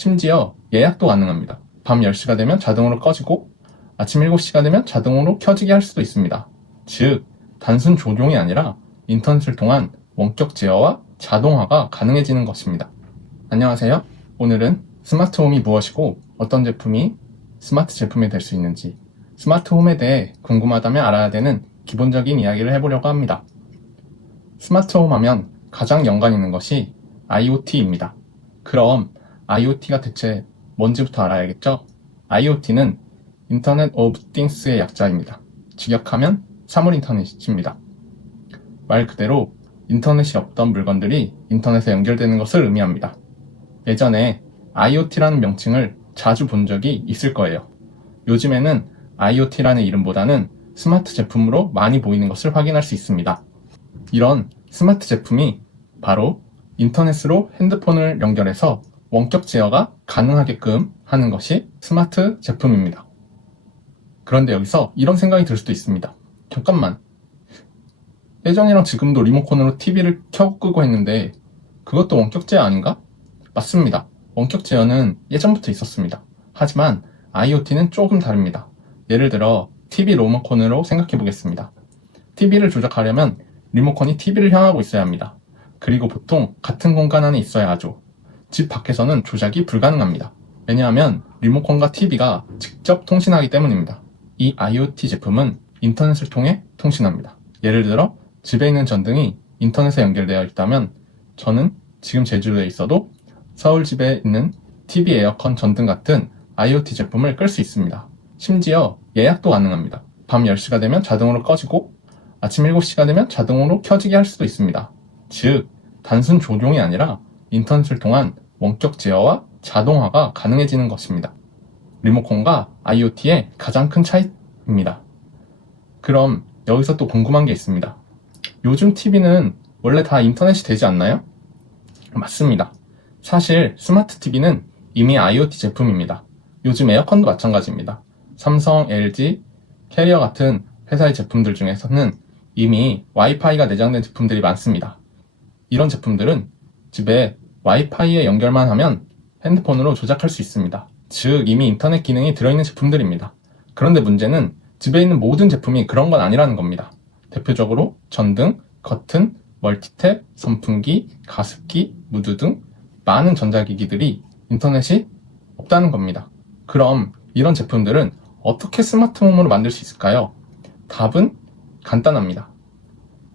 심지어 예약도 가능합니다. 밤 10시가 되면 자동으로 꺼지고 아침 7시가 되면 자동으로 켜지게 할 수도 있습니다. 즉, 단순 조종이 아니라 인터넷을 통한 원격 제어와 자동화가 가능해지는 것입니다. 안녕하세요. 오늘은 스마트홈이 무엇이고 어떤 제품이 스마트 제품이 될 수 있는지, 스마트홈에 대해 궁금하다면 알아야 되는 기본적인 이야기를 해보려고 합니다. 스마트홈 하면 가장 연관 있는 것이 IoT입니다. 그럼 IoT가 대체 뭔지부터 알아야겠죠? IoT는 인터넷 오브 띵스의 약자입니다. 직역하면 사물 인터넷입니다. 말 그대로 인터넷이 없던 물건들이 인터넷에 연결되는 것을 의미합니다. 예전에 IoT라는 명칭을 자주 본 적이 있을 거예요. 요즘에는 IoT라는 이름보다는 스마트 제품으로 많이 보이는 것을 확인할 수 있습니다. 이런 스마트 제품이 바로 인터넷으로 핸드폰을 연결해서 원격 제어가 가능하게끔 하는 것이 스마트 제품입니다. 그런데 여기서 이런 생각이 들 수도 있습니다. 잠깐만, 예전이랑 지금도 리모컨으로 TV를 켜고 끄고 했는데 그것도 원격 제어 아닌가? 맞습니다. 원격 제어는 예전부터 있었습니다. 하지만 IoT는 조금 다릅니다. 예를 들어 TV 리모컨으로 생각해 보겠습니다. TV를 조작하려면 리모컨이 TV를 향하고 있어야 합니다. 그리고 보통 같은 공간 안에 있어야 하죠. 집 밖에서는 조작이 불가능합니다. 왜냐하면 리모컨과 TV가 직접 통신하기 때문입니다. 이 IoT 제품은 인터넷을 통해 통신합니다. 예를 들어 집에 있는 전등이 인터넷에 연결되어 있다면 저는 지금 제주도에 있어도 서울 집에 있는 TV, 에어컨, 전등 같은 IoT 제품을 끌 수 있습니다. 심지어 예약도 가능합니다. 밤 10시가 되면 자동으로 꺼지고 아침 7시가 되면 자동으로 켜지게 할 수도 있습니다. 즉, 단순 조종이 아니라 인터넷을 통한 원격 제어와 자동화가 가능해지는 것입니다. 리모컨과 IoT의 가장 큰 차이입니다. 그럼 여기서 또 궁금한 게 있습니다. 요즘 TV는 원래 다 인터넷이 되지 않나요? 맞습니다. 사실 스마트 TV는 이미 IoT 제품입니다. 요즘 에어컨도 마찬가지입니다. 삼성, LG, 캐리어 같은 회사의 제품들 중에서는 이미 와이파이가 내장된 제품들이 많습니다. 이런 제품들은 집에 와이파이에 연결만 하면 핸드폰으로 조작할 수 있습니다. 즉, 이미 인터넷 기능이 들어있는 제품들입니다. 그런데 문제는 집에 있는 모든 제품이 그런 건 아니라는 겁니다. 대표적으로 전등, 커튼, 멀티탭, 선풍기, 가습기, 무드 등 많은 전자기기들이 인터넷이 없다는 겁니다. 그럼 이런 제품들은 어떻게 스마트홈으로 만들 수 있을까요? 답은 간단합니다.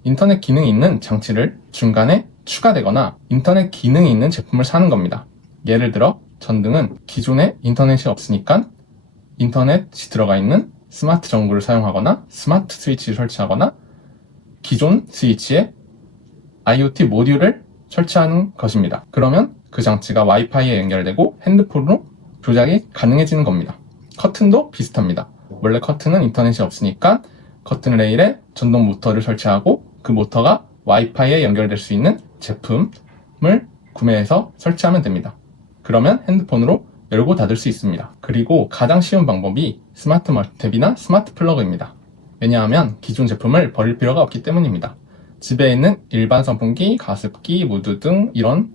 인터넷 기능이 있는 장치를 중간에 추가되거나 인터넷 기능이 있는 제품을 사는 겁니다. 예를 들어 전등은 기존에 인터넷이 없으니까 인터넷이 들어가 있는 스마트 전구를 사용하거나 스마트 스위치를 설치하거나 기존 스위치에 IoT 모듈을 설치하는 것입니다. 그러면 그 장치가 와이파이에 연결되고 핸드폰으로 조작이 가능해지는 겁니다. 커튼도 비슷합니다. 원래 커튼은 인터넷이 없으니까 커튼 레일에 전동 모터를 설치하고 그 모터가 와이파이에 연결될 수 있는 제품을 구매해서 설치하면 됩니다. 그러면 핸드폰으로 열고 닫을 수 있습니다. 그리고 가장 쉬운 방법이 스마트 멀티탭이나 스마트 플러그입니다. 왜냐하면 기존 제품을 버릴 필요가 없기 때문입니다. 집에 있는 일반 선풍기, 가습기, 무드 등 이런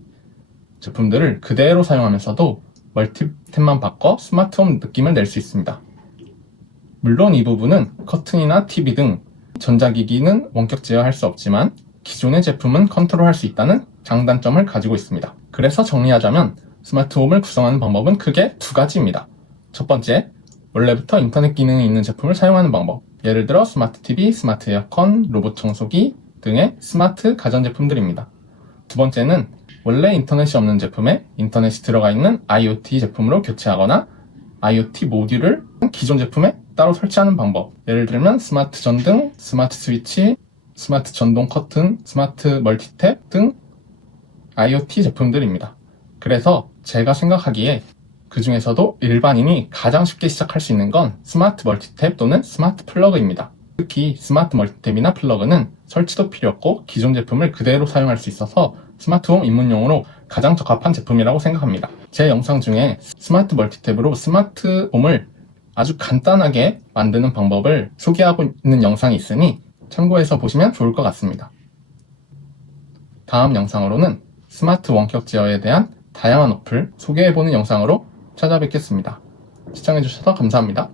제품들을 그대로 사용하면서도 멀티탭만 바꿔 스마트홈 느낌을 낼 수 있습니다. 물론 이 부분은 커튼이나 TV 등 전자기기는 원격 제어할 수 없지만 기존의 제품은 컨트롤할 수 있다는 장단점을 가지고 있습니다. 그래서 정리하자면 스마트홈을 구성하는 방법은 크게 두 가지입니다. 첫 번째, 원래부터 인터넷 기능이 있는 제품을 사용하는 방법. 예를 들어 스마트 TV, 스마트 에어컨, 로봇 청소기 등의 스마트 가전제품들입니다. 두 번째는 원래 인터넷이 없는 제품에 인터넷이 들어가 있는 IoT 제품으로 교체하거나 IoT 모듈을 기존 제품에 따로 설치하는 방법. 예를 들면 스마트 전등, 스마트 스위치, 스마트 전동 커튼, 스마트 멀티탭 등 IoT 제품들입니다. 그래서 제가 생각하기에 그 중에서도 일반인이 가장 쉽게 시작할 수 있는 건 스마트 멀티탭 또는 스마트 플러그입니다. 특히 스마트 멀티탭이나 플러그는 설치도 필요 없고 기존 제품을 그대로 사용할 수 있어서 스마트홈 입문용으로 가장 적합한 제품이라고 생각합니다. 제 영상 중에 스마트 멀티탭으로 스마트홈을 아주 간단하게 만드는 방법을 소개하고 있는 영상이 있으니 참고해서 보시면 좋을 것 같습니다. 다음 영상으로는 스마트 원격 제어에 대한 다양한 어플 소개해보는 영상으로 찾아뵙겠습니다. 시청해주셔서 감사합니다.